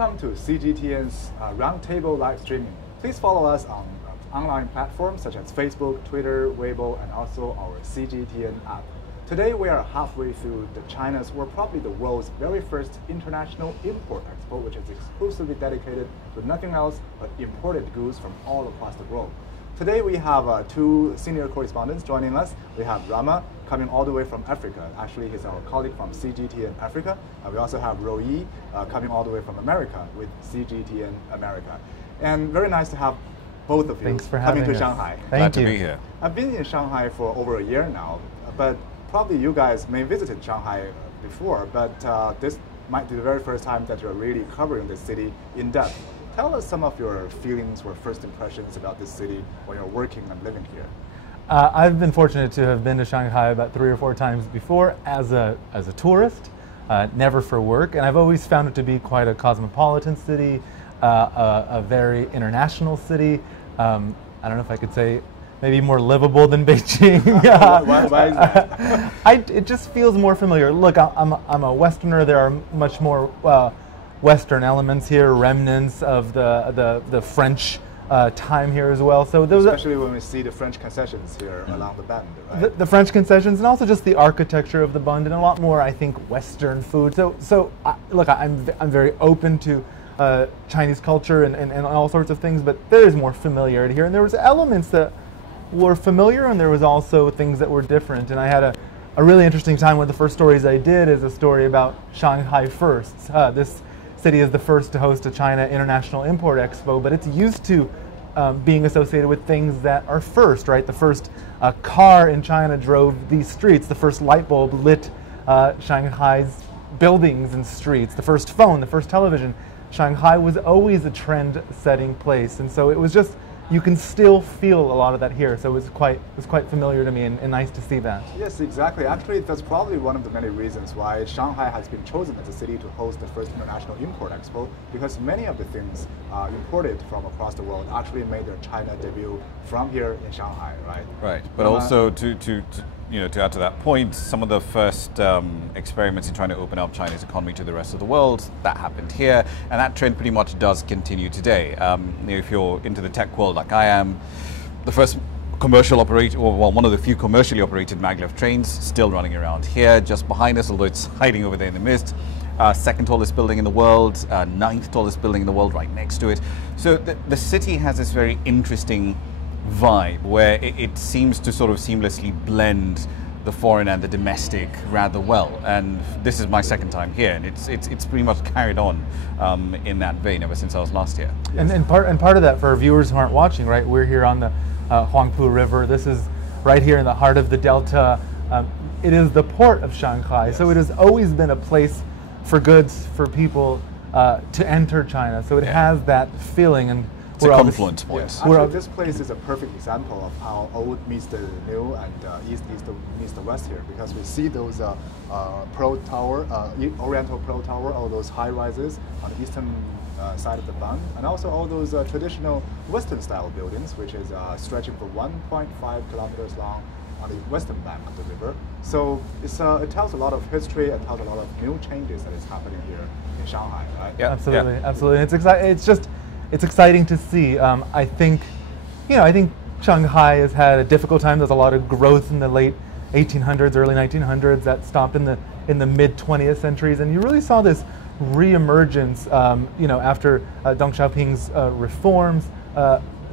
Welcome to CGTN's roundtable live streaming. Please follow us on online platforms such as Facebook, Twitter, Weibo, and also our CGTN app. Today we are halfway through China's, or probably the world's very first international import expo, which is exclusively dedicated to nothing else but imported goods from all across the world. Today we have two senior correspondents joining us. We have Ramah, coming all the way from Africa. Actually, he's our colleague from CGTN Africa. We also have Roee, coming all the way from America with CGTN America. And very nice to have both of you coming to Shanghai. Glad to be here. I've been in Shanghai for over a year now, but probably you guys may have visited Shanghai before, but this might be the very first time that you're really covering this city in depth. Tell us some of your feelings or first impressions about this city when you're working and living here. I've been fortunate to have been to Shanghai about 3 or 4 times before as a tourist, never for work, and I've always found it to be quite a cosmopolitan city, a very international city. I don't know if I could say maybe more livable than Beijing. Why is that? It just feels more familiar. Look, I'm a Westerner. There are much more Western elements here, remnants of the French time here as well. So especially when we see the French concessions here along the Bund, right? The French concessions, and also just the architecture of the Bund, and a lot more, I think, Western food. So look, I'm very open to Chinese culture and all sorts of things, but there is more familiarity here, and there was elements that were familiar, and there was also things that were different. And I had a really interesting time. One of the first stories I did is a story about Shanghai firsts. This city is the first to host a China International Import Expo, but it's used to being associated with things that are first, right? The first car in China drove these streets. The first light bulb lit Shanghai's buildings and streets. The first phone, the first television. Shanghai was always a trend-setting place, and so it was just, you can still feel a lot of that here. So it was quite familiar to me, and nice to see that. Yes, exactly. Actually, that's probably one of the many reasons why Shanghai has been chosen as a city to host the first International Import Expo, because many of the things imported from across the world actually made their China debut from here in Shanghai, right? Right, but also to add to that point, some of the first experiments in trying to open up China's economy to the rest of the world, that happened here, and that trend pretty much does continue today. If you're into the tech world like I am, the first commercial operator, well, one of the few commercially operated maglev trains still running around here, just behind us, although it's hiding over there in the mist. Second tallest building in the world, 9th tallest building in the world right next to it. So the city has this very interesting vibe where it seems to sort of seamlessly blend the foreign and the domestic rather well, and this is my second time here, and it's pretty much carried on in that vein ever since I was last here. Yes. And part of that, for our viewers who aren't watching, right? We're here on the Huangpu River. This is right here in the heart of the delta. It is the port of Shanghai, yes. So it has always been a place for goods, for people to enter China. So it has that feeling, and it's a confluence point. Yes. Actually, this place is a perfect example of how old meets the new and east meets the west here, because we see those Oriental Pro Tower, all those high rises on the eastern side of the Bund, and also all those traditional Western style buildings, which is stretching for 1.5 kilometers long on the western bank of the river. So it tells a lot of history and tells a lot of new changes that is happening here in Shanghai, right? Yeah, absolutely, absolutely. It's exciting to see. I think Shanghai has had a difficult time. There's a lot of growth in the late 1800s, early 1900s that stopped in the mid 20th centuries, and you really saw this reemergence. After Deng Xiaoping's reforms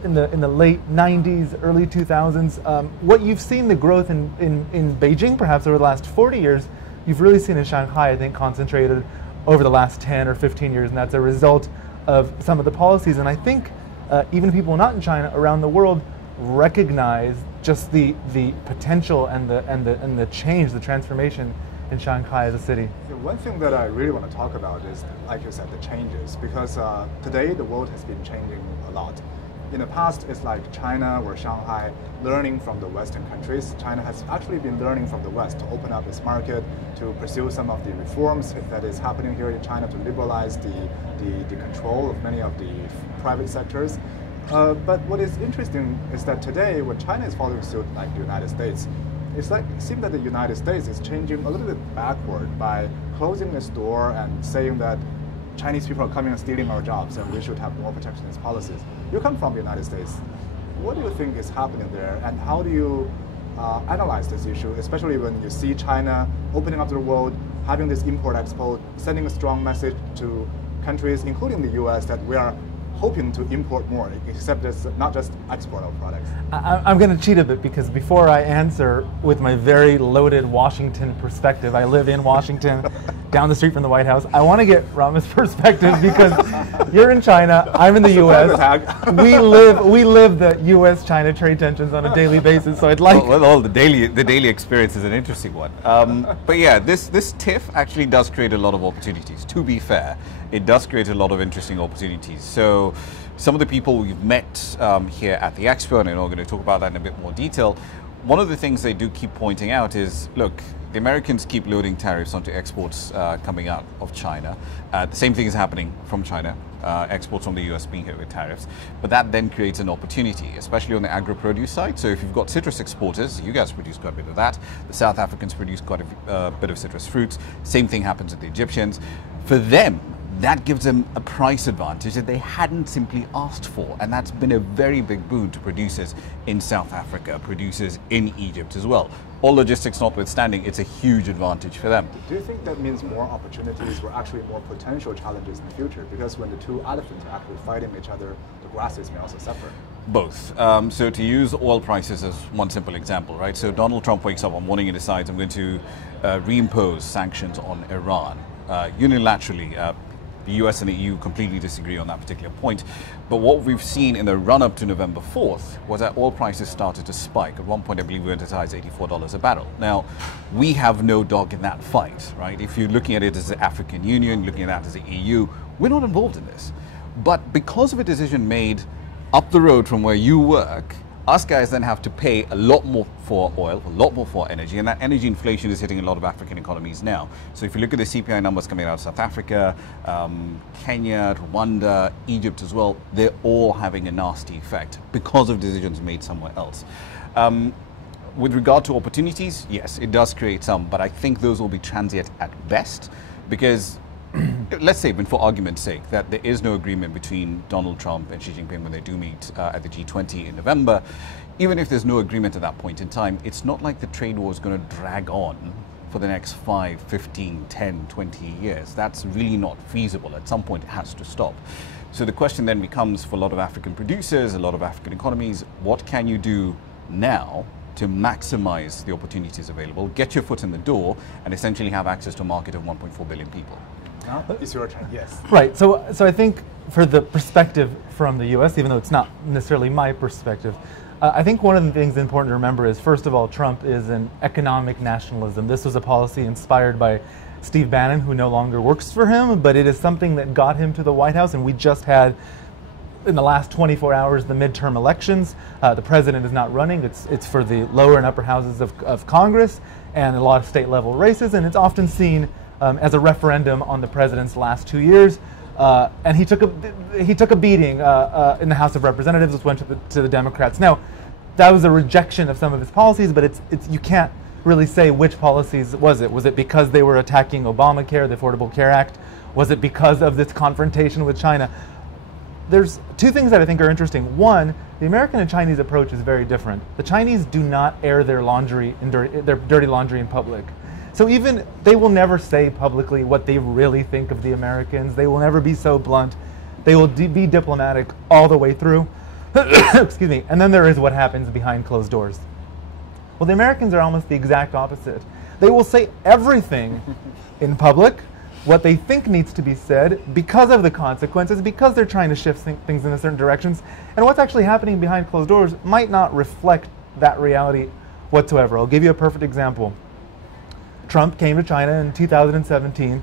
in the late 90s, early 2000s. What you've seen the growth in Beijing, perhaps over the last 40 years, you've really seen in Shanghai, I think, concentrated over the last 10 or 15 years, and that's a result of some of the policies. And I think even people not in China, around the world, recognize just the potential and the change, the transformation in Shanghai as a city. Yeah, one thing that I really want to talk about is, like you said, the changes, because today the world has been changing a lot. In the past, it's like China or Shanghai learning from the Western countries. China has actually been learning from the West to open up its market, to pursue some of the reforms that is happening here in China, to liberalize the control of many of the private sectors. But what is interesting is that today, when China is following suit like the United States, it seems that the United States is changing a little bit backward by closing its door and saying that Chinese people are coming and stealing our jobs, and we should have more protectionist policies. You come from the United States. What do you think is happening there, and how do you analyze this issue, especially when you see China opening up to the world, having this import-export, sending a strong message to countries, including the US, that we are hoping to import more, except it's not just export our products? I'm going to cheat a bit, because before I answer with my very loaded Washington perspective, I live in Washington, down the street from the White House. I want to get Ramah's perspective, because you're in China, I'm in the U.S. We live the U.S.-China trade tensions on a daily basis. So I'd like the daily experience is an interesting one. But yeah, this tiff actually does create a lot of opportunities. To be fair, it does create a lot of interesting opportunities. So some of the people we've met here at the expo, and I know we're going to talk about that in a bit more detail, one of the things they do keep pointing out is, look, the Americans keep loading tariffs onto exports coming out of China. The same thing is happening from China, exports from the US being hit with tariffs. But that then creates an opportunity, especially on the agro-produce side. So if you've got citrus exporters, you guys produce quite a bit of that. The South Africans produce quite a bit of citrus fruits. Same thing happens with the Egyptians. For them, that gives them a price advantage that they hadn't simply asked for. And that's been a very big boon to producers in South Africa, producers in Egypt as well. All logistics notwithstanding, it's a huge advantage for them. Do you think that means more opportunities or actually more potential challenges in the future? Because when the two elephants are actually fighting each other, the grasses may also suffer. Both. So to use oil prices as one simple example, right? So Donald Trump wakes up one morning and decides, I'm going to reimpose sanctions on Iran unilaterally. The US and the EU completely disagree on that particular point. But what we've seen in the run-up to November 4th was that oil prices started to spike. At one point, I believe we went as high as $84 a barrel. Now, we have no dog in that fight, right? If you're looking at it as the African Union, looking at that as the EU, we're not involved in this. But because of a decision made up the road from where you work, us guys then have to pay a lot more for oil, a lot more for energy, and that energy inflation is hitting a lot of African economies now. So if you look at the CPI numbers coming out of South Africa, Kenya, Rwanda, Egypt as well, they're all having a nasty effect because of decisions made somewhere else. With regard to opportunities, yes, it does create some, but I think those will be transient at best, because let's say, for argument's sake, that there is no agreement between Donald Trump and Xi Jinping when they do meet at the G20 in November. Even if there's no agreement at that point in time, it's not like the trade war is going to drag on for the next 5, 15, 10, 20 years. That's really not feasible. At some point, it has to stop. So the question then becomes, for a lot of African producers, a lot of African economies, what can you do now to maximize the opportunities available, get your foot in the door, and essentially have access to a market of 1.4 billion people? Now it's your turn, yes. Right, so I think for the perspective from the US, even though it's not necessarily my perspective, I think one of the things important to remember is, first of all, Trump is an economic nationalism. This was a policy inspired by Steve Bannon, who no longer works for him, but it is something that got him to the White House, and we just had, in the last 24 hours, the midterm elections. The president is not running. It's for the lower and upper houses of Congress and a lot of state level races, and it's often seen as a referendum on the president's last 2 years. And he took a beating in the House of Representatives, which went to the Democrats. Now, that was a rejection of some of his policies, but you can't really say which policies was it. Was it because they were attacking Obamacare, the Affordable Care Act? Was it because of this confrontation with China? There's two things that I think are interesting. One, the American and Chinese approach is very different. The Chinese do not air their dirty laundry in public. So even they will never say publicly what they really think of the Americans. They will never be so blunt. They will be diplomatic all the way through. Excuse me. And then there is what happens behind closed doors. Well, the Americans are almost the exact opposite. They will say everything in public, what they think needs to be said because of the consequences, because they're trying to shift things in a certain directions. And what's actually happening behind closed doors might not reflect that reality whatsoever. I'll give you a perfect example. Trump came to China in 2017,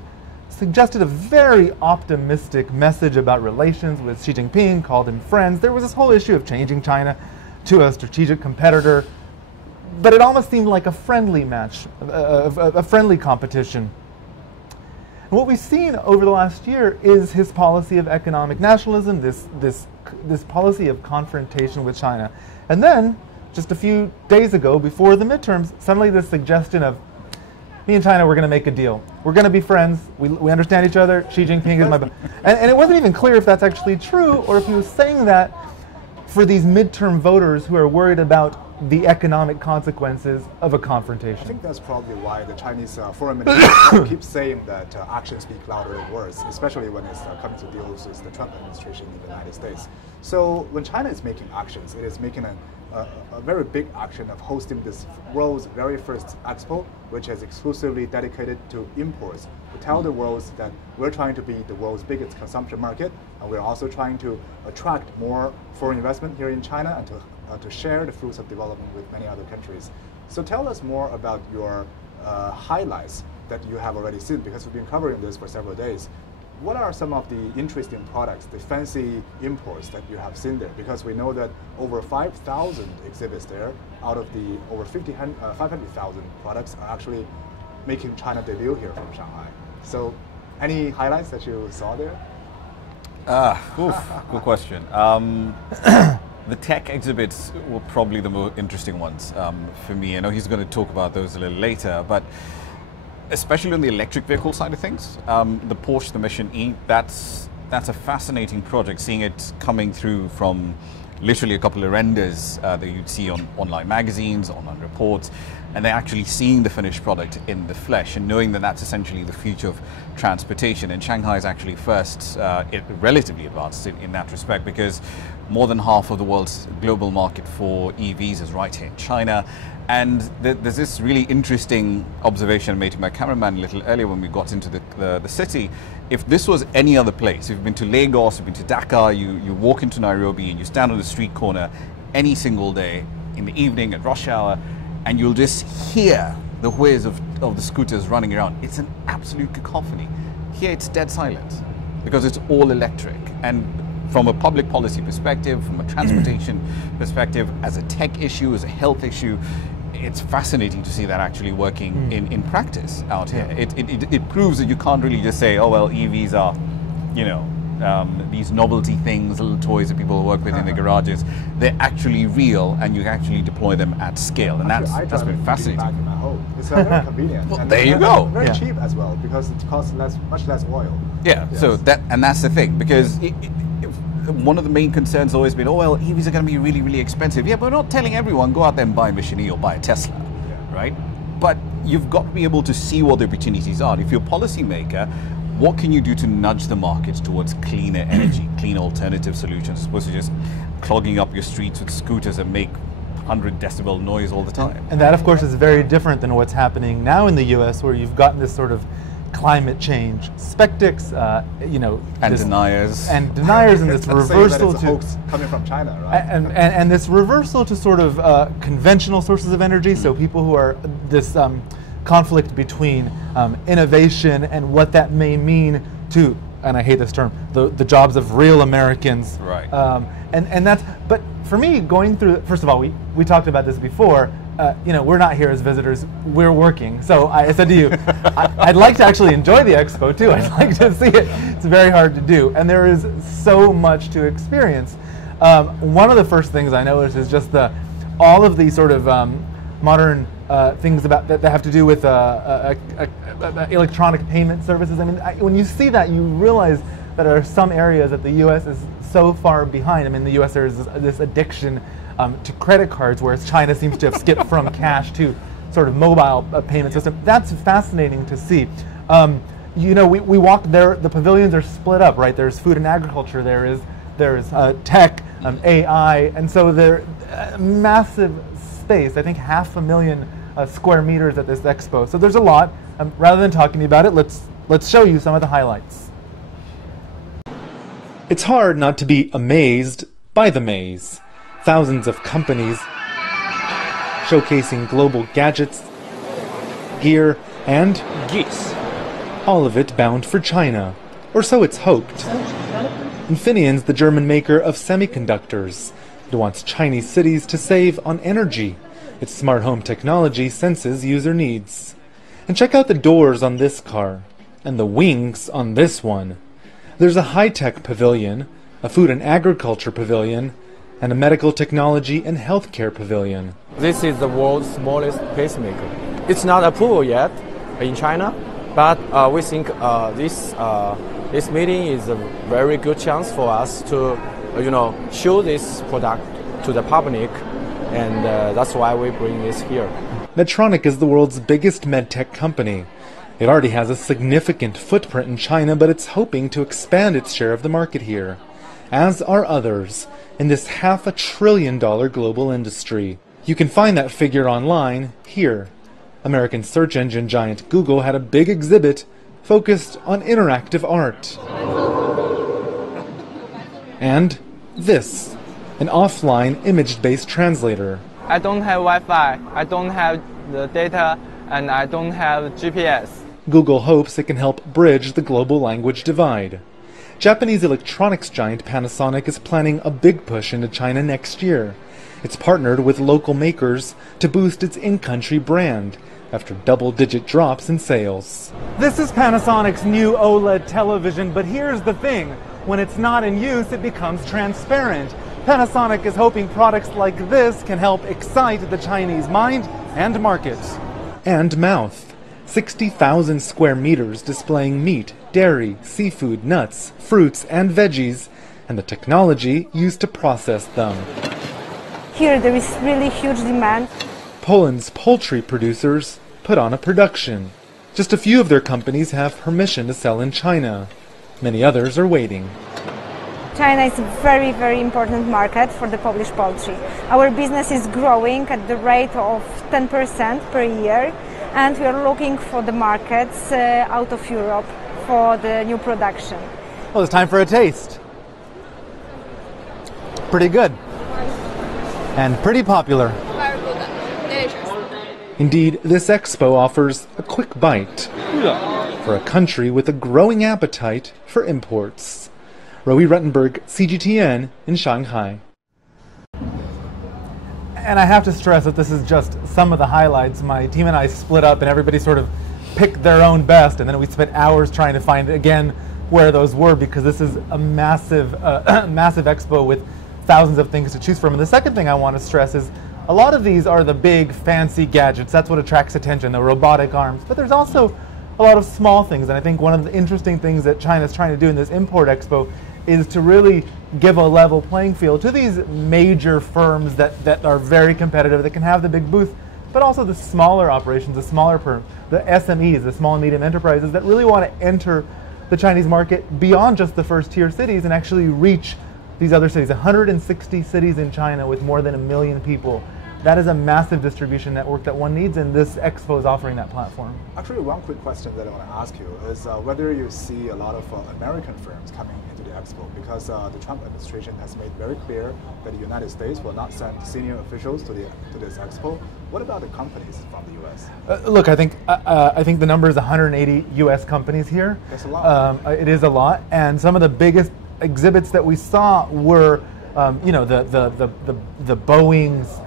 suggested a very optimistic message about relations with Xi Jinping, called him friends. There was this whole issue of changing China to a strategic competitor, but it almost seemed like a friendly match, a friendly competition. And what we've seen over the last year is his policy of economic nationalism, this policy of confrontation with China. And then, just a few days ago, before the midterms, suddenly this suggestion of me and China, we're going to make a deal. We're going to be friends. We understand each other. Xi Jinping is my... And it wasn't even clear if that's actually true or if he was saying that for these midterm voters who are worried about the economic consequences of a confrontation. I think that's probably why the Chinese foreign minister keeps saying that actions speak louder than words, especially when it's coming to deals with the Trump administration in the United States. So when China is making actions, it is making a very big action of hosting this world's very first expo, which is exclusively dedicated to imports, to tell the world that we're trying to be the world's biggest consumption market, and we're also trying to attract more foreign investment here in China and to share the fruits of development with many other countries. So tell us more about your highlights that you have already seen, because we've been covering this for several days. What are some of the interesting products, the fancy imports that you have seen there? Because we know that over 5,000 exhibits there, out of the over 500,000 products are actually making China debut here from Shanghai. So any highlights that you saw there? Good question. The tech exhibits were probably the more interesting ones for me. I know he's going to talk about those a little later, but especially on the electric vehicle side of things, the Porsche, the Mission E, that's a fascinating project, seeing it coming through from literally a couple of renders that you'd see on online magazines, online reports, and they're actually seeing the finished product in the flesh and knowing that that's essentially the future of transportation. And Shanghai is actually first, relatively advanced in that respect, because more than half of the world's global market for EVs is right here in China. And there's this really interesting observation made to my cameraman a little earlier when we got into the city. If this was any other place, if you've been to Lagos, you've been to Dhaka, you walk into Nairobi and you stand on the street corner any single day in the evening at rush hour, and you'll just hear the whiz of the scooters running around. It's an absolute cacophony. Here it's dead silent because it's all electric. And from a public policy perspective, from a transportation perspective, as a tech issue, as a health issue, it's fascinating to see that actually working in practice out here. It proves that you can't really just say, oh well, EVs are, you know, these novelty things, little toys that people work with in the garages. They're actually real, and you actually deploy them at scale, and that's been fascinating. Back in my home. It's very convenient. Well, and there you go. Very cheap as well, because it costs much less oil. Yeah. Yes. So that's the thing, because one of the main concerns has always been, oh well, EVs are going to be really, really expensive. Yeah, but we're not telling everyone go out there and buy a Mission E or buy a Tesla, right? But you've got to be able to see what the opportunities are. If you're a policymaker, what can you do to nudge the markets towards cleaner energy, clean alternative solutions, as opposed to just clogging up your streets with scooters that make 100 decibel noise all the time? And that, of course, is very different than what's happening now in the U.S., where you've gotten this sort of climate change skeptics, and deniers, and this reversal that it's a hoax coming from China, right? And this reversal to sort of conventional sources of energy. So people who are this conflict between innovation and what that may mean to, and I hate this term, the jobs of real Americans. Right. And that's, but for me, going through, first of all, we talked about this before. We're not here as visitors, we're working. So I said to you, I'd like to actually enjoy the expo too. I'd like to see it. It's very hard to do. And there is so much to experience. One of the first things I noticed is just all of these sort of modern things that have to do with electronic payment services. I mean, when you see that, you realize that there are some areas that the U.S. is so far behind. I mean, in the U.S. there is this addiction to credit cards, whereas China seems to have skipped from cash to sort of mobile payment system. That's fascinating to see. We walked there. The pavilions are split up, right? There's food and agriculture. There's tech, AI, and so they're massive space. I think 500,000 square meters at this expo. So there's a lot. Rather than talking about it, let's show you some of the highlights. It's hard not to be amazed by the maze. Thousands of companies showcasing global gadgets, gear, and geese. All of it bound for China, or so it's hoped. Infineon's the German maker of semiconductors. It wants Chinese cities to save on energy. Its smart home technology senses user needs. And check out the doors on this car, and the wings on this one. There's a high-tech pavilion, a food and agriculture pavilion, and a medical technology and healthcare pavilion. This is the world's smallest pacemaker. It's not approved yet, in China. But we think this meeting is a very good chance for us to, show this product to the public, and that's why we bring this here. Medtronic is the world's biggest medtech company. It already has a significant footprint in China, but it's hoping to expand its share of the market here, as are others, in this $500 billion global industry. You can find that figure online here. American search engine giant Google had a big exhibit focused on interactive art. And this, an offline image-based translator. I don't have Wi-Fi, I don't have the data, and I don't have GPS. Google hopes it can help bridge the global language divide. Japanese electronics giant Panasonic is planning a big push into China next year. It's partnered with local makers to boost its in-country brand after double-digit drops in sales. This is Panasonic's new OLED television, but here's the thing. When it's not in use, it becomes transparent. Panasonic is hoping products like this can help excite the Chinese mind and market. And mouth. 60,000 square meters displaying meat, dairy, seafood, nuts, fruits, and veggies, and the technology used to process them. Here there is really huge demand. Poland's poultry producers put on a production. Just a few of their companies have permission to sell in China. Many others are waiting. China is a very, very important market for the Polish poultry. Our business is growing at the rate of 10% per year, and we are looking for the markets out of Europe for the new production. Well, it's time for a taste. Pretty good. And pretty popular. Very good. Delicious. Indeed, this expo offers a quick bite for a country with a growing appetite for imports. Roee, Ruttenberg, CGTN in Shanghai. And I have to stress that this is just some of the highlights. My team and I split up and everybody sort of picked their own best, and then we spent hours trying to find again where those were, because this is a massive, massive expo with thousands of things to choose from. And the second thing I want to stress is a lot of these are the big fancy gadgets. That's what attracts attention, the robotic arms. But there's also a lot of small things, and I think one of the interesting things that China's trying to do in this import expo is to really give a level playing field to these major firms that are very competitive, that can have the big booth, but also the smaller operations, the smaller firms, the SMEs, the small and medium enterprises that really want to enter the Chinese market beyond just the first tier cities and actually reach these other cities. 160 cities in China with more than 1 million people. That is a massive distribution network that one needs, and this expo is offering that platform. Actually, one quick question that I want to ask you is whether you see a lot of American firms coming into the expo, because the Trump administration has made very clear that the United States will not send senior officials to this expo. What about the companies from the U.S.? Look, I think the number is 180 U.S. companies here. That's a lot. It is a lot, and some of the biggest exhibits that we saw were, the Boeings,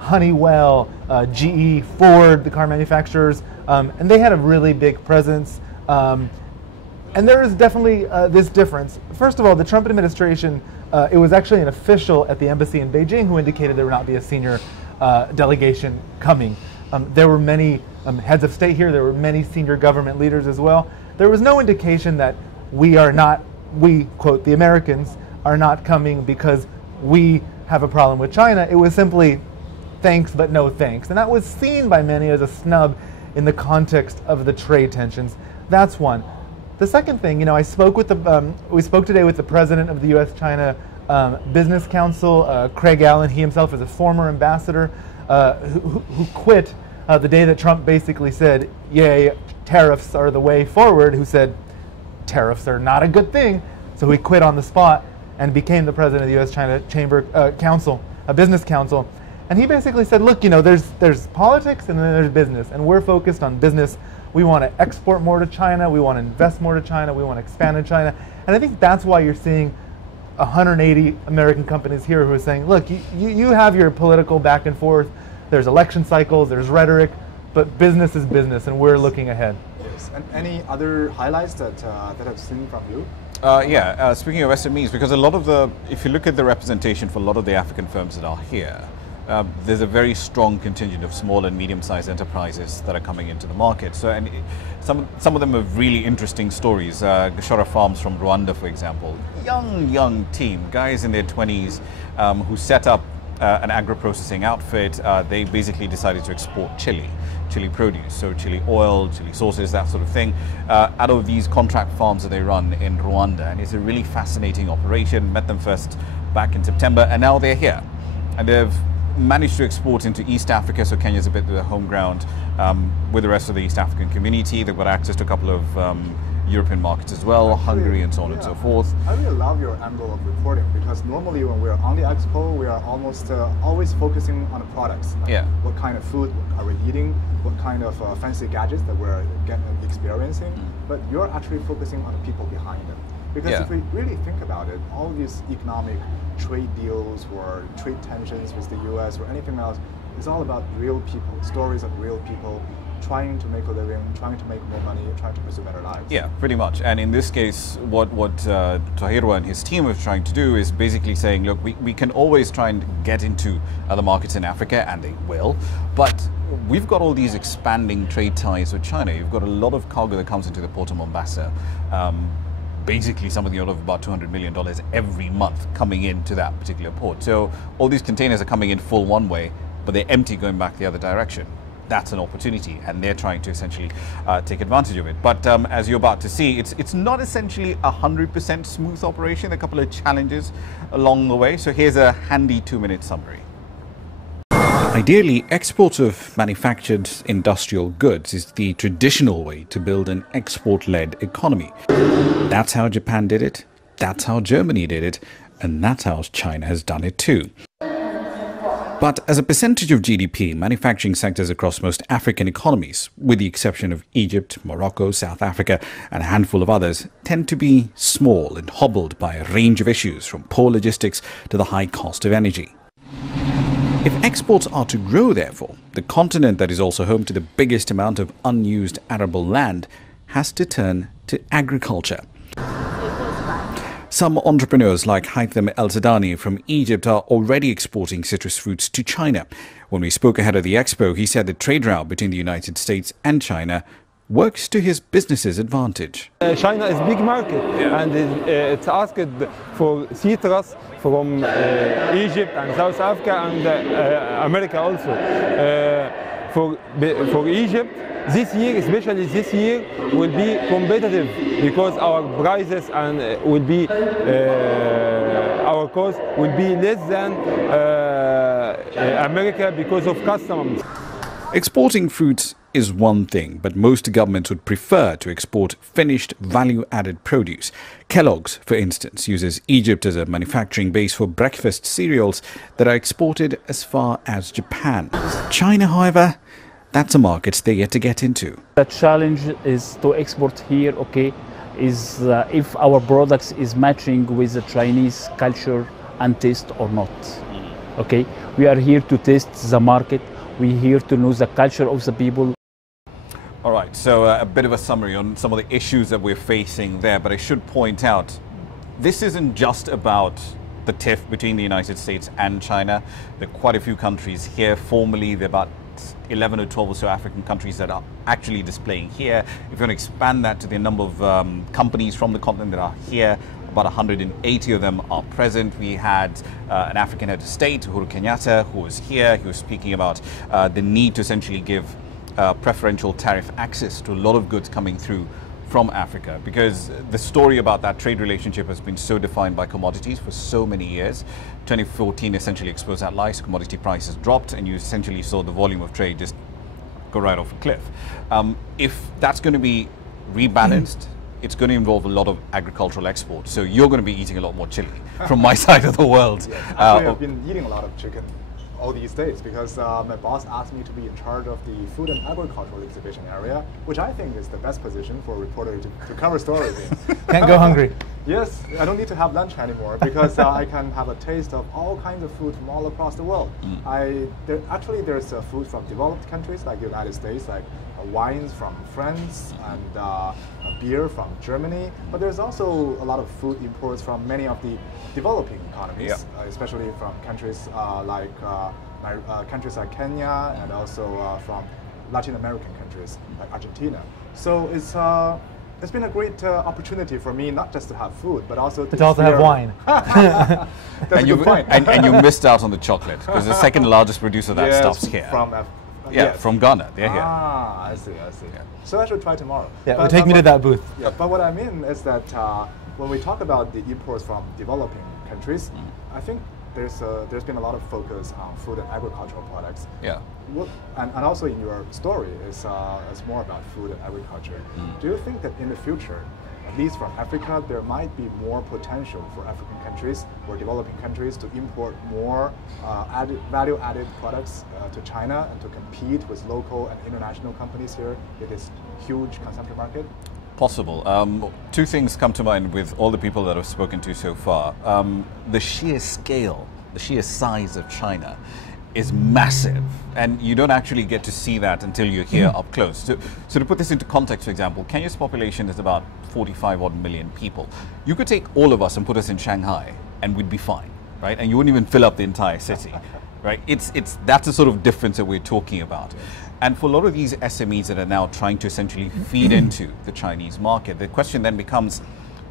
Honeywell, GE, Ford, the car manufacturers, and they had a really big presence. And there is definitely this difference. First of all, the Trump administration, it was actually an official at the embassy in Beijing who indicated there would not be a senior delegation coming. There were many heads of state here, there were many senior government leaders as well. There was no indication that we, quote, the Americans, are not coming because we have a problem with China. It was simply thanks but no thanks. And that was seen by many as a snub in the context of the trade tensions. That's one. The second thing, we spoke today with the president of the U.S.-China Business Council, Craig Allen. He himself is a former ambassador who quit the day that Trump basically said, yay, tariffs are the way forward, who said tariffs are not a good thing. So he quit on the spot and became the president of the U.S.-China Chamber Council, a business council. And he basically said, look, there's politics and then there's business, and we're focused on business. We want to export more to China, we want to invest more to China, we want to expand in China. And I think that's why you're seeing 180 American companies here who are saying, look, you have your political back and forth, there's election cycles, there's rhetoric, but business is business, and we're looking ahead. Yes, and any other highlights that I've seen from you? Speaking of SMEs, because if you look at the representation for a lot of the African firms that are here, there's a very strong contingent of small and medium-sized enterprises that are coming into the market. So, and some of them have really interesting stories. Gashora Farms from Rwanda, for example, young team, guys in their 20s who set up an agro-processing outfit. They basically decided to export chili produce, so chili oil, chili sauces, that sort of thing, out of these contract farms that they run in Rwanda. And it's a really fascinating operation. Met them first back in September, and now they're here. And they've managed to export into East Africa, so Kenya's a bit of the home ground with the rest of the East African community. They've got access to a couple of European markets as well, Hungary and so on and so forth. I really love your angle of reporting, because normally when we're on the expo, we are almost always focusing on the products. Like what kind of food are we eating, what kind of fancy gadgets that we're experiencing, but you're actually focusing on the people behind them. Because if we really think about it, all these economic trade deals or trade tensions with the US or anything else, it's all about real people, stories of real people trying to make a living, trying to make more money, trying to pursue better lives. Yeah, pretty much. And in this case, what Tahirwa and his team are trying to do is basically saying, look, we can always try and get into other markets in Africa, and they will, but we've got all these expanding trade ties with China. You've got a lot of cargo that comes into the port of Mombasa. Basically something of about $200 million every month coming into that particular port. So all these containers are coming in full one way, but they're empty going back the other direction. That's an opportunity, and they're trying to essentially take advantage of it. But as you're about to see, it's not essentially 100% smooth operation. There are a couple of challenges along the way. So here's a handy 2-minute summary. Ideally, exports of manufactured industrial goods is the traditional way to build an export-led economy. That's how Japan did it, that's how Germany did it, and that's how China has done it too. But as a percentage of GDP, manufacturing sectors across most African economies, with the exception of Egypt, Morocco, South Africa, and a handful of others, tend to be small and hobbled by a range of issues, from poor logistics to the high cost of energy. If exports are to grow, therefore, the continent that is also home to the biggest amount of unused arable land has to turn to agriculture. Some entrepreneurs like Haitham El-Sadani from Egypt are already exporting citrus fruits to China. When we spoke ahead of the expo, he said the trade route between the United States and China works to his business's advantage. China is a big market, and it's asked for citrus from Egypt and South Africa and America also. For Egypt, this year, especially this year, will be competitive because our prices and will be our cost will be less than America because of customs. Exporting fruits is one thing, but most governments would prefer to export finished value-added produce. Kellogg's, for instance, uses Egypt as a manufacturing base for breakfast cereals that are exported as far as Japan. China, however, that's a market they're yet to get into. The challenge is to export here, okay, is if our products is matching with the Chinese culture and taste or not. Okay, we are here to test the market. We're here to know the culture of the people. All right, so a bit of a summary on some of the issues that we're facing there, but I should point out, this isn't just about the tiff between the United States and China. There are quite a few countries here. Formally, there are about 11 or 12 or so African countries that are actually displaying here. If you want to expand that to the number of companies from the continent that are here, about 180 of them are present. We had an African head of state, Uhuru Kenyatta, who was here. He was speaking about the need to essentially give preferential tariff access to a lot of goods coming through from Africa, because the story about that trade relationship has been so defined by commodities for so many years. 2014 essentially exposed that lie, so commodity prices dropped, and you essentially saw the volume of trade just go right off a cliff. If that's going to be rebalanced, it's going to involve a lot of agricultural exports. So you're going to be eating a lot more chili from my side of the world. Yes. Actually, I've been eating a lot of chicken all these days because my boss asked me to be in charge of the food and agricultural exhibition area, which I think is the best position for a reporter to cover stories in. Can't go hungry. Yes, I don't need to have lunch anymore because I can have a taste of all kinds of food from all across the world. There's food from developed countries like the United States, like wines from France and beer from Germany, but there's also a lot of food imports from many of the developing economies, especially from countries like countries like Kenya and also from Latin American countries like Argentina. So it's been a great opportunity for me not just to have food, but also to have wine. That's a good point. and you missed out on the chocolate because the second largest producer of that stuff's here. From Ghana. They're here. Ah, I see. Yeah. So I should try tomorrow. Yeah, but, take me to that booth. Yeah, but what I mean is that when we talk about the imports from developing countries, I think there's been a lot of focus on food and agricultural products. Yeah. And also in your story is more about food and agriculture. Do you think that in the future, at least from Africa, there might be more potential for African countries or developing countries to import more value-added products to China and to compete with local and international companies here in this huge consumption market? Possible. Two things come to mind with all the people that I've spoken to so far. The sheer scale, the sheer size of China is massive, and you don't actually get to see that until you're here up close. So to put this into context, for example, Kenya's population is about 45 odd million people. You could take all of us and put us in Shanghai and we'd be fine, right? And you wouldn't even fill up the entire city, right? That's the sort of difference that we're talking about. And for a lot of these SMEs that are now trying to essentially feed into the Chinese market, the question then becomes,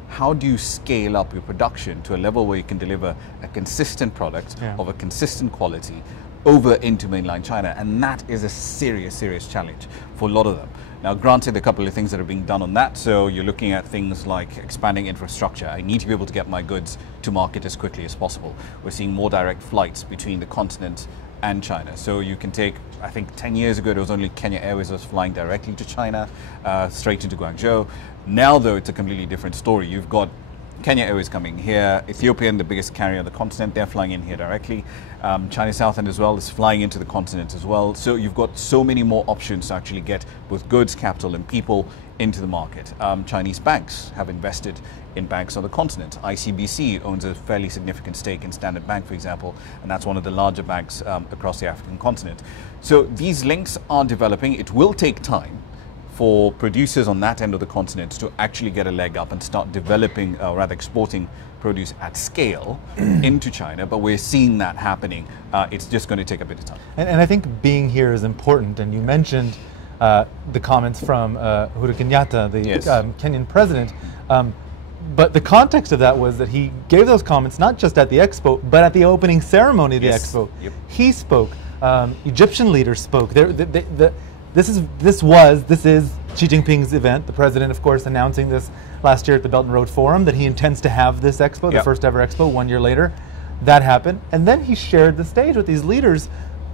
how do you scale up your production to a level where you can deliver a consistent product of a consistent quality over into mainland China? And that is a serious, serious challenge for a lot of them. Now, granted, a couple of things that are being done on that. So you're looking at things like expanding infrastructure. I need to be able to get my goods to market as quickly as possible. We're seeing more direct flights between the continent and China. So you can take, I think 10 years ago, there was only Kenya Airways that was flying directly to China, straight into Guangzhou. Now, though, it's a completely different story. You've got Kenya Airways coming here, Ethiopian, the biggest carrier on the continent, they're flying in here directly. China Southern as well is flying into the continent as well. So you've got so many more options to actually get both goods, capital and people into the market. Chinese banks have invested in banks on the continent. ICBC owns a fairly significant stake in Standard Bank, for example, and that's one of the larger banks across the African continent. So these links are developing. It will take time for producers on that end of the continent to actually get a leg up and start developing, or rather exporting produce at scale into China, but we're seeing that happening. It's just going to take a bit of time. And I think being here is important, and you mentioned the comments from Uhuru Kenyatta, the Kenyan president, but the context of that was that he gave those comments not just at the expo, but at the opening ceremony of the expo. Yep. He spoke, Egyptian leaders spoke. This is Xi Jinping's event. The president, of course, announcing this last year at the Belt and Road Forum that he intends to have this expo, the first ever expo, 1 year later. That happened. And then he shared the stage with these leaders,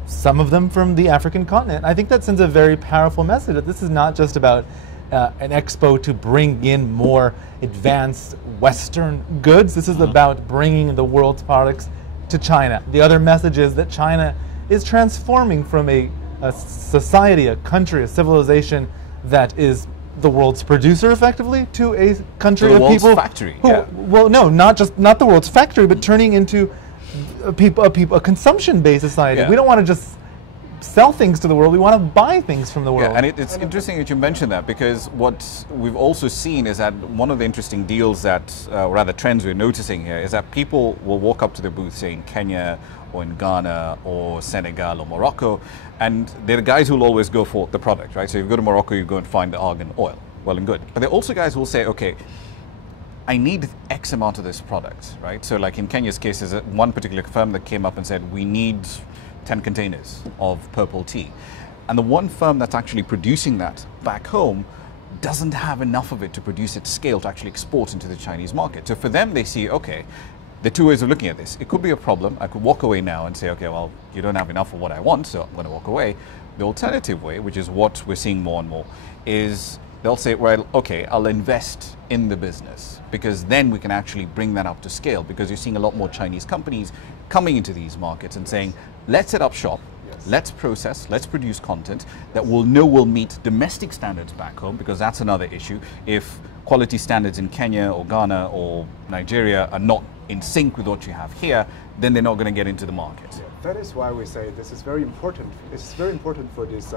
some of them from the African continent. I think that sends a very powerful message that this is not just about an expo to bring in more advanced Western goods. This is about bringing the world's products to China. The other message is that China is transforming from a society, a country, a civilization that is the world's producer effectively to a country of people factory. Well, no, not the world's factory, but turning into a consumption-based society. We don't want to just sell things to the world, we want to buy things from the world. Yeah, and it's interesting that you mentioned that, because what we've also seen is that one of the interesting deals that, or rather trends we're noticing here, is that people will walk up to the booth, say in Kenya or in Ghana or Senegal or Morocco, and they're the guys who will always go for the product, right? So you go to Morocco, you go and find the argan oil. Well and good. But they're also guys who will say, okay, I need X amount of this product, right? So like in Kenya's case, there's one particular firm that came up and said, we need 10 containers of purple tea. And the one firm that's actually producing that back home doesn't have enough of it to produce at scale to actually export into the Chinese market. So for them, they see, okay, there are two ways of looking at this. It could be a problem. I could walk away now and say, okay, well, you don't have enough of what I want, so I'm going to walk away. The alternative way, which is what we're seeing more and more, is they'll say, well, okay, I'll invest in the business, because then we can actually bring that up to scale, because you're seeing a lot more Chinese companies coming into these markets and saying, let's set up shop, let's process, let's produce content that we'll know will meet domestic standards back home, because that's another issue. If quality standards in Kenya or Ghana or Nigeria are not in sync with what you have here, then they're not going to get into the market. Yeah, that is why we say this is very important. It's very important for this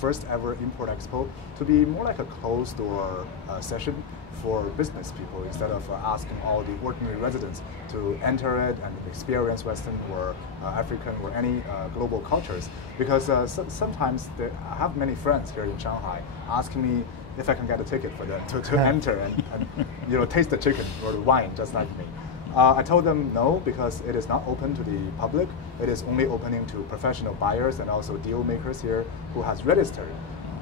first ever import expo to be more like a closed door session for business people instead of asking all the ordinary residents to enter it and experience Western or African or any global cultures. Because sometimes I have many friends here in Shanghai asking me if I can get a ticket for them to enter and taste the chicken or the wine just like me. I told them no, because it is not open to the public. It is only opening to professional buyers and also deal makers here who has registered.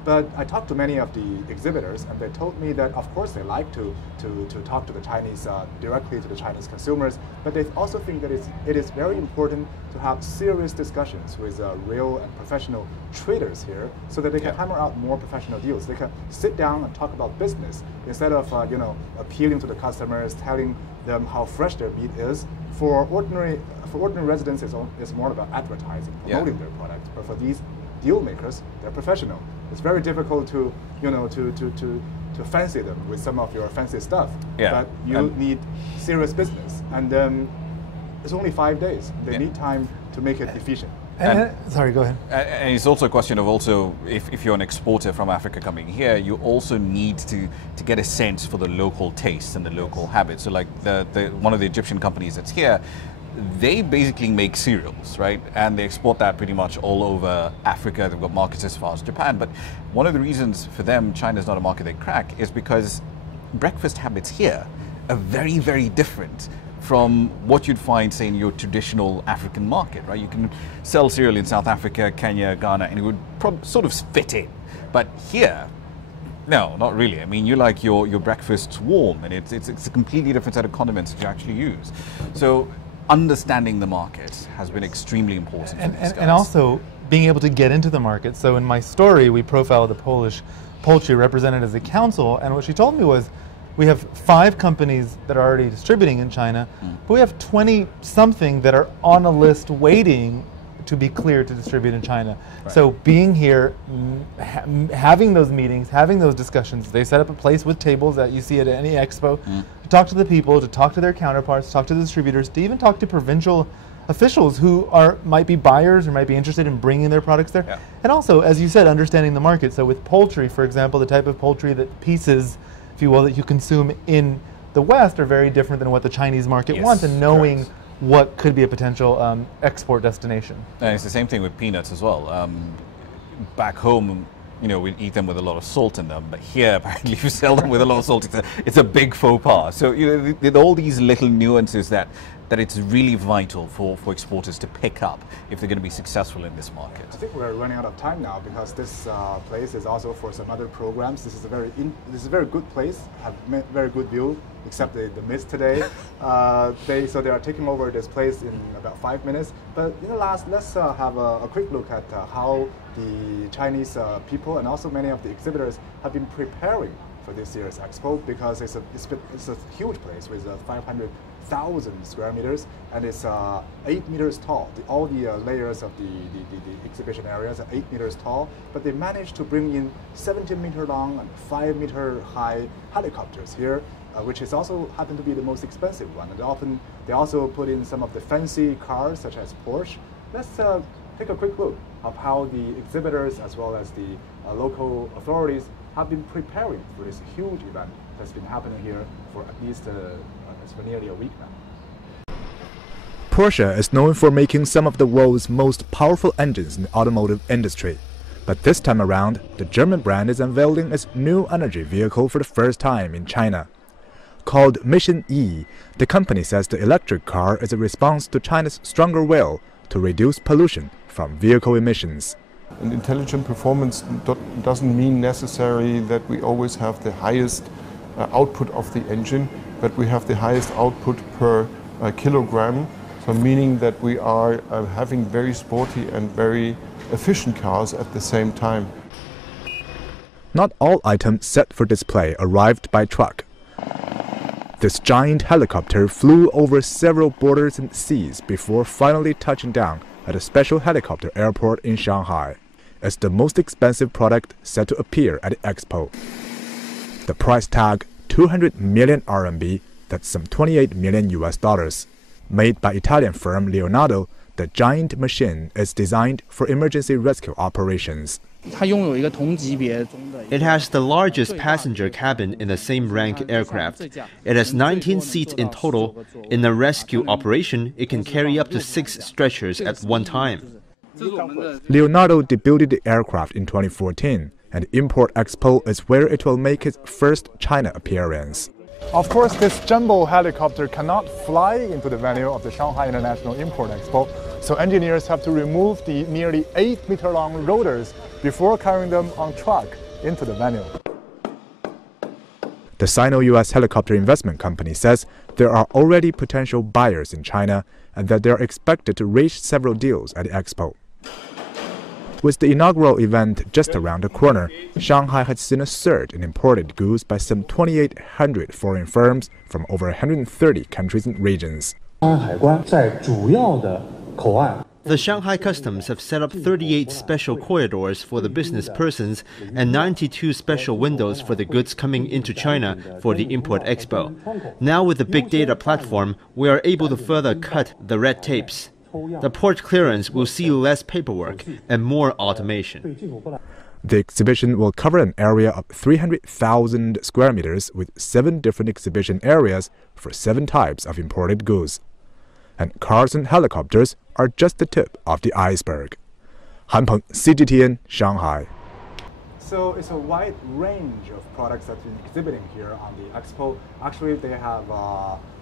But I talked to many of the exhibitors, and they told me that of course they like to talk to the Chinese directly to the Chinese consumers, but they also think that it is very important to have serious discussions with real and professional traders here, so that they can hammer out more professional deals. They can sit down and talk about business instead of appealing to the customers, telling them how fresh their meat is. For ordinary residents, it's more about advertising, promoting their products. But for these deal makers, they're professional. It's very difficult to fancy them with some of your fancy stuff. Yeah. But you need serious business, and it's only 5 days. They need time to make it efficient. Sorry, go ahead. And it's also a question of if you're an exporter from Africa coming here, you also need to get a sense for the local tastes and the local habits. So like one of the Egyptian companies that's here, they basically make cereals, right? And they export that pretty much all over Africa. They've got markets as far as Japan. But one of the reasons for them China's not a market they crack is because breakfast habits here are very, very different from what you'd find, say, in your traditional African market, right? You can sell cereal in South Africa, Kenya, Ghana, and it would sort of fit in. But here, no, not really. I mean, you like your breakfasts warm, and it's a completely different set of condiments that you actually use. So understanding the market has been extremely important for these guys. And also being able to get into the market. So in my story, we profiled the Polish poultry represented as a council, and what she told me was, we have 5 companies that are already distributing in China, but we have 20-something that are on a list waiting to be cleared to distribute in China. Right. So being here, having those meetings, having those discussions, they set up a place with tables that you see at any expo, to talk to the people, to talk to their counterparts, to talk to the distributors, to even talk to provincial officials who might be buyers or might be interested in bringing their products there. Yeah. And also, as you said, understanding the market. So with poultry, for example, the type of poultry that pieces, if you will, that you consume in the West are very different than what the Chinese market wants, and knowing what could be a potential export destination. And it's the same thing with peanuts as well. Back home, we eat them with a lot of salt in them, but here apparently if you sell them with a lot of salt, it's a big faux pas. So with all these little nuances that it's really vital for exporters to pick up if they're going to be successful in this market. I think we're running out of time now, because this place is also for some other programs. This is a very good place, have very good view, except the mist today. So they are taking over this place in about 5 minutes. But let's have a quick look at how the Chinese people and also many of the exhibitors have been preparing for this year's expo, because it's a huge place with 500,000 square meters, and it's 8 meters tall. All the layers of the exhibition areas are 8 meters tall, but they managed to bring in 17-meter long and 5-meter high helicopters here, which is also happen to be the most expensive one. And they also put in some of the fancy cars, such as Porsche. Let's take a quick look of how the exhibitors as well as the local authorities have been preparing for this huge event that's been happening here for at least for nearly a week now. Porsche is known for making some of the world's most powerful engines in the automotive industry. But this time around, the German brand is unveiling its new energy vehicle for the first time in China. Called Mission E, the company says the electric car is a response to China's stronger will to reduce pollution from vehicle emissions. And intelligent performance doesn't mean necessarily that we always have the highest output of the engine, but we have the highest output per kilogram, so meaning that we are having very sporty and very efficient cars at the same time. Not all items set for display arrived by truck. This giant helicopter flew over several borders and seas before finally touching down at a special helicopter airport in Shanghai. It's the most expensive product set to appear at the expo. The price tag, 200 million RMB, That's some 28 million US dollars. Made by Italian firm Leonardo, the giant machine is designed for emergency rescue operations. It has the largest passenger cabin in the same rank aircraft. It has 19 seats in total. In a rescue operation, it can carry up to 6 stretchers at one time. Leonardo debuted the aircraft in 2014, and Import Expo is where it will make its first China appearance. Of course, this jumbo helicopter cannot fly into the venue of the Shanghai International Import Expo, so engineers have to remove the nearly 8-meter-long rotors before carrying them on truck into the venue. The Sino-US helicopter investment company says there are already potential buyers in China and that they are expected to reach several deals at the expo. With the inaugural event just around the corner, Shanghai had seen a surge in imported goods by some 2,800 foreign firms from over 130 countries and regions. The Shanghai Customs have set up 38 special corridors for the business persons and 92 special windows for the goods coming into China for the Import Expo. Now with the big data platform, we are able to further cut the red tapes. The port clearance will see less paperwork and more automation. The exhibition will cover an area of 300,000 square meters with 7 different exhibition areas for 7 types of imported goods. And cars and helicopters are just the tip of the iceberg. Peng, CGTN, Shanghai. So it's a wide range of products that's been exhibiting here on the expo. Actually, they have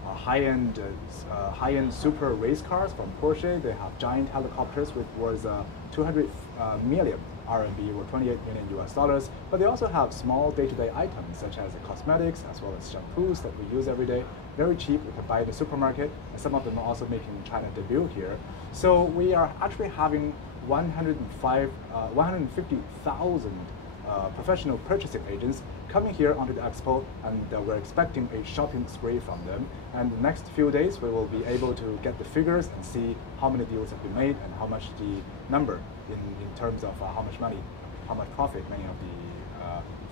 high-end super race cars from Porsche. They have giant helicopters with worth 200 million RMB or 28 million US dollars. But they also have small day-to-day items such as cosmetics as well as shampoos that we use every day. Very cheap, we can buy in the supermarket. And some of them are also making China debut here. So we are actually having 150,000 professional purchasing agents coming here onto the expo, and we're expecting a shopping spree from them. And the next few days we will be able to get the figures and see how many deals have been made and how much the number in terms of how much money, how much profit many of the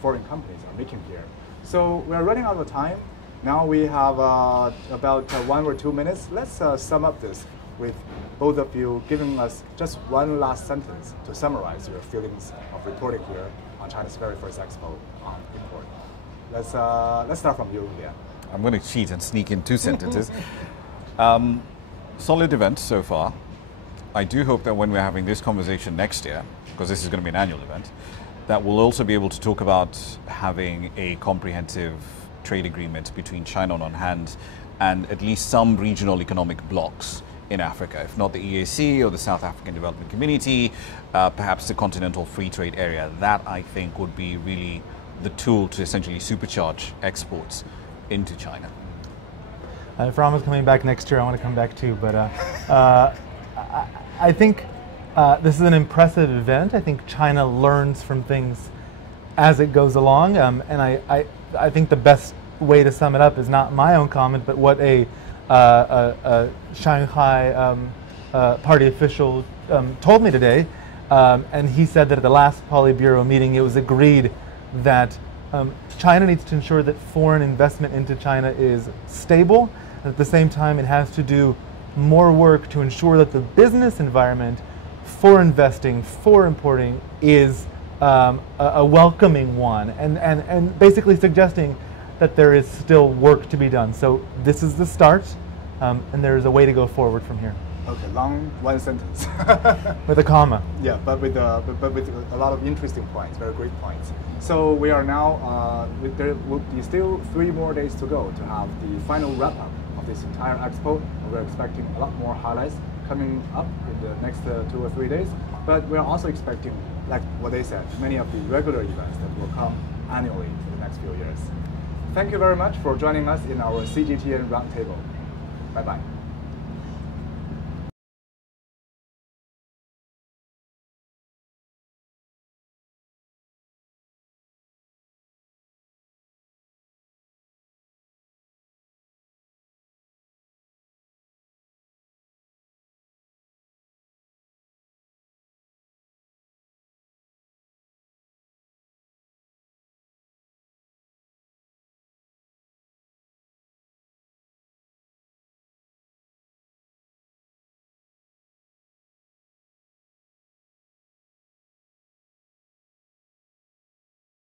foreign companies are making here. So we're running out of time. Now we have about 1 or 2 minutes. Let's sum up this with both of you giving us just one last sentence to summarize your feelings of reporting here on China's very first expo on import. Let's start from you, Lian. I'm going to cheat and sneak in 2 sentences. Solid event so far. I do hope that when we're having this conversation next year, because this is going to be an annual event, that we'll also be able to talk about having a comprehensive trade agreement between China on one hand and at least some regional economic blocs in Africa, if not the EAC or the South African Development Community, perhaps the Continental Free Trade Area. That, I think, would be really the tool to essentially supercharge exports into China. If Ramah's coming back next year, I want to come back too, but I think this is an impressive event. I think China learns from things as it goes along, and I think the best way to sum it up is not my own comment, but what a Shanghai party official told me today, and he said that at the last Politburo meeting it was agreed that China needs to ensure that foreign investment into China is stable, and at the same time it has to do more work to ensure that the business environment for investing, for importing is a welcoming one, and basically suggesting that there is still work to be done. So this is the start, and there is a way to go forward from here. Okay, long one sentence. With a comma. Yeah, but with a lot of interesting points, very great points. So we are now, there will be still 3 more days to go to have the final wrap-up of this entire expo. We're expecting a lot more highlights coming up in the next 2 or 3 days. But we're also expecting, like what they said, many of the regular events that will come annually in the next few years. Thank you very much for joining us in our CGTN roundtable. Bye-bye.